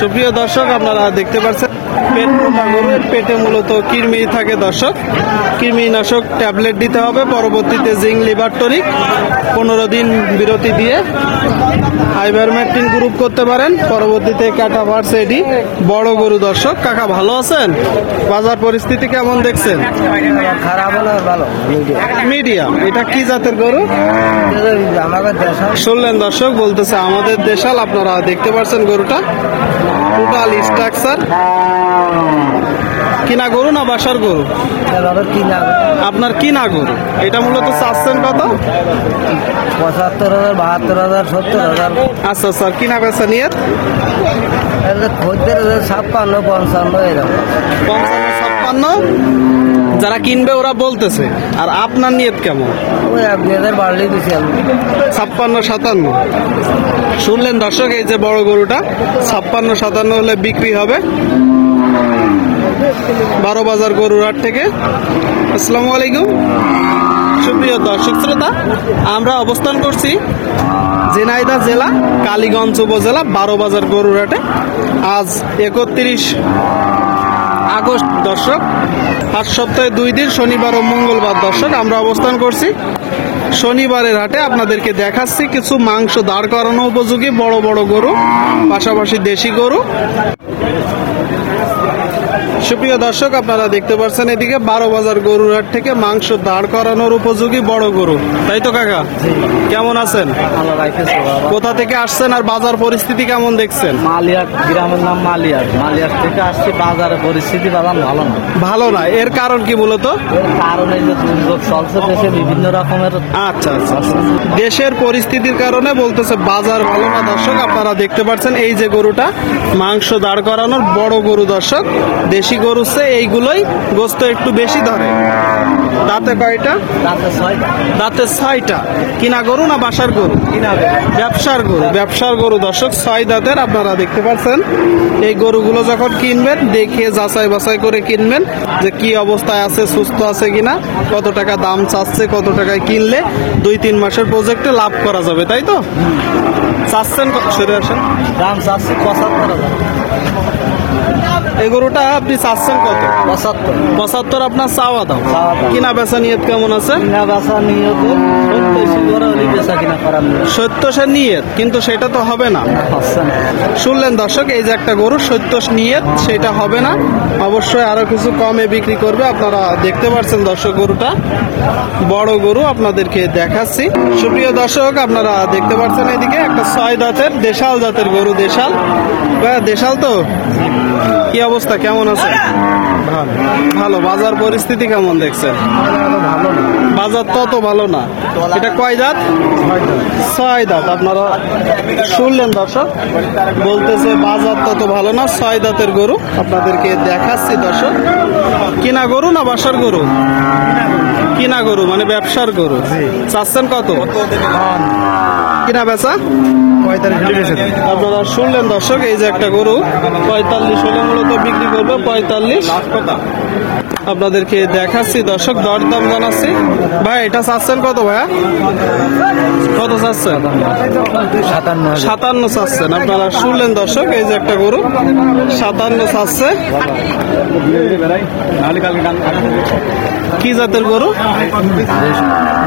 সুপ্রিয় দর্শক, আপনারা দেখতে পাচ্ছেন পেট মোটা গরুর পেটে মূলত কৃমি থাকে। দর্শক, কৃমিনাশক ট্যাবলেট দিতে হবে, পরবর্তীতে জিঙ্ক লিভার টনিক 15 দিন বিরতি দিয়ে আইভারমেকটিন গ্রুপ করতে পারেন। পরবর্তীতে ক্যাটাভার্স এডি বড় গরু। দর্শক কাকা ভালো আছেন? বাজার পরিস্থিতি কেমন দেখছেন? খারাপ হলে ভালো, মিডিয়াম। এটা কি জাতের গরু? আমাদের দেশে শুনলেন দর্শক, বলতেছে আমাদের দেশাল। আপনারা দেখতে পাচ্ছেন গরুটা টোটাল স্ট্রাকচার। কিনা গরু না বাসার গরু? কিনা আপনার কিনা গরু। এটা মূলত চাচ্ছেন কত? 75,000, 72,000, 70,000। আচ্ছা স্যার, কিনা বেচা নিয়ে খদ্দের 56, 55 এরকম। 55, 56 যারা কিনবে ওরা বলতেছে। আর আপনার নিয়ত কেমন? ওই 2,000 বাড়লেই দিছি আমি। 56, 57 শুনলেন দর্শক, এই যে বড় গরুটা 56, 57 হলে বিক্রি হবে। 12 বাজার গরুর হাট থেকে। আসসালামু আলাইকুম সুপ্রিয় দর্শক শ্রোতা, আমরা অবস্থান করছি ঝিনাইদহ জেলা কালীগঞ্জ উপজেলা 12 বাজার গরুর হাটে। আজ 31 আগস্ট। দর্শক, হাট সপ্তাহে 2 দিন, শনিবার ও মঙ্গলবার। দর্শক, আমরা অবস্থান করছি শনিবারের হাটে। আপনাদেরকে দেখাচ্ছি কিছু মাংস দাঁড় করানো উপযোগী বড় বড় গরু, পাশাপাশি দেশি গরু। সুপ্রিয় দর্শক, আপনারা দেখতে পাচ্ছেন এদিকে 12 বাজার গরুর হাট থেকে মাংস দাঁড় করানোর উপযোগী বড় গরু। তাই তো কাকা? কেমন আছেন? কোথা থেকে আসছেন আর বাজার পরিস্থিতি কেমন দেখছেন? মালিয়াট গ্রামের নাম মালিয়াট। মালিয়াট থেকে আসছি। বাজারের পরিস্থিতি বাজার ভালো না। ভালো না। এর কারণ কি মূলত? এর কারণ এই যে দুর্যোগ চলছে দেশে বিভিন্ন রকমের। আচ্ছা আচ্ছা, দেশের পরিস্থিতির কারণে বলতেছে বাজার ভালো না। দর্শক, আপনারা দেখতে পাচ্ছেন এই যে গরুটা মাংস দাঁড় করানোর বড় গরু। দর্শক, দেশি গরু এইগুলোই গোস্ত একটু বেশি ধরে। দাঁতে কয়টা? দাঁতে 6টা। কিনা গরু না বাসার গরু? ব্যবসার গরু। ব্যবসার গরু। দর্শক, 6 দাঁতের। আপনারা দেখতে পাচ্ছেন এই গরুগুলো যখন কিনবেন দেখে যাচাই বাছাই করে কিনবেন যে কি অবস্থায় আছে, সুস্থ আছে কিনা, কত টাকা দাম চাচ্ছে, কত টাকায় কিনলে 2-3 মাসের প্রজেক্টে লাভ করা যাবে। তাই তো? চাচ্ছেন সরে আসেন। দাম চাচ্ছি 75,000। এই গরুটা আপনি চাচ্ছেন কত? 75 আপনার চাওয়া দাম। কিনা বেচা নিয়ত কেমন আছে? কিনা বেচা নিয়ত 70 নিয়ত, কিন্তু সেটা তো হবে না। শুনলেন দর্শক, এই যে একটা গরু 70 নিয়ত, সেটা হবে না। অবশ্যই আরো কিছু কমে বিক্রি করবে। আপনারা দেখতে পাচ্ছেন দর্শক, গরুটা বড় গরু আপনাদেরকে দেখাচ্ছি। সুপ্রিয় দর্শক, আপনারা দেখতে পাচ্ছেন এদিকে একটা 6 দাঁতের দেশাল জাতের গরু। দেশাল দেশাল তো কি অবস্থা, কেমন আছে? ভালো। বাজার পরিস্থিতি কেমন দেখছেন? বাজার তত ভালো না। এটা কয় দাঁত? 6 দাঁত। আপনারা শুনলেন দর্শক, বলতেছে বাজার তত ভালো না। 6 দাঁতের গরু আপনাদেরকে দেখাচ্ছি। দর্শক, কিনা গরু না বাসার গরু? কিনা গরু মানে ব্যবসার গরু। চাচ্ছেন কত? কিনা বেচা 45। আপনারা শুনলেন দর্শক, এই যে একটা গরু 45 হলে মূলত বিক্রি করবে। 45 আপনাদেরকে দেখাচ্ছি। দর্শক, দরদাম জানাচ্ছি। ভাই এটা চাচ্ছেন কত? ভাইয়া কত চাচ্ছেন? 57 চাচ্ছেন। আপনারা শুনলেন দর্শক, এই যে একটা গরু 57 চাচ্ছে। কি জাতের গরু?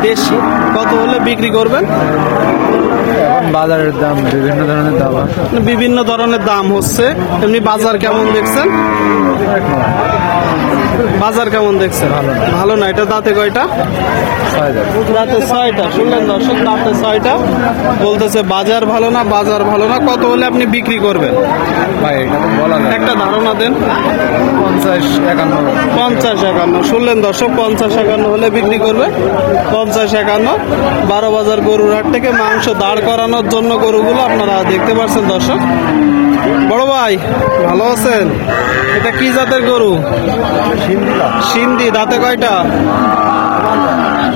দেশি। কত হলে বিক্রি করবেন? বাজারের দাম বিভিন্ন ধরনের দাম হচ্ছে। এমনি বাজার কেমন দেখছেন? বাজার কেমন দেখছেন? ভালো না। এটা দাঁতে কয়টা? 6 দাঁত। দাঁতে 6টা। শুনলেন দর্শক, দাঁতে 6টা। বলতেছে বাজার ভালো না, বাজার ভালো না। কত হলে আপনি বিক্রি করবেন? ভাই এটা তো বলা যায়। একটা ধারণা দেন। 50-51। শুনলেন দর্শক, 50-51 হলে বিক্রি করবে। 50-51। 12 বাজার গরুর হাট থেকে মাংস দাঁড় করানোর জন্য গরুগুলো আপনারা দেখতে পাচ্ছেন। দর্শক, বড় ভাই ভালো আছেন? এটা কি জাতের গরু? সিন্ধি। দাঁতে কয়টা?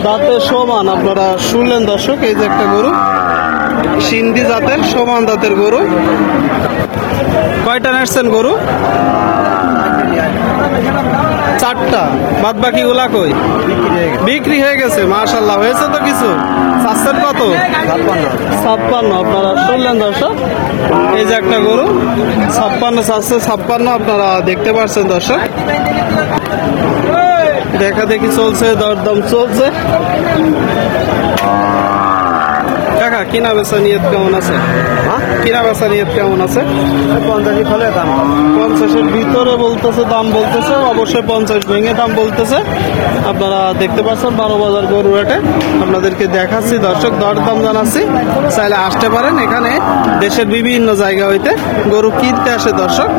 দাঁতে সমান। আপনারা শুনলেন দর্শক, এই যে একটা গরু সিন্ধি জাতের, সমান দাঁতের গরু। কয়টা নেসছেন গরু? 4টা, বাদ বাকি গুলা কই? বিক্রি হয়ে গেছে। মাশাআল্লাহ, হয়েছে তো কিছু। চাচ্ছেন কত? 56। আপনারা শুনলেন দর্শক, এই যে একটা গরু 56 চাচ্ছে। 56 আপনারা দেখতে পাচ্ছেন দর্শক। দেখা দেখি চলছে, দরদাম চলছে। কাকা কিনা বেচা নিয়ত কেমন আছে? কিনা বেচা নিয়ত কেমন আছে? 50 হলে দাম 50-এর ভিতরে বলতেছে, দাম বলতেছে অবশ্যই 50 ভেঙে দাম বলতেছে। আপনারা দেখতে পাচ্ছেন 12 বাজার গরুর হাটে আপনাদেরকে দেখাচ্ছি দর্শক, দরদাম জানাচ্ছি। চাইলে আসতে পারেন, এখানে দেশের বিভিন্ন জায়গা হইতে গরু কিনতে আসে দর্শক।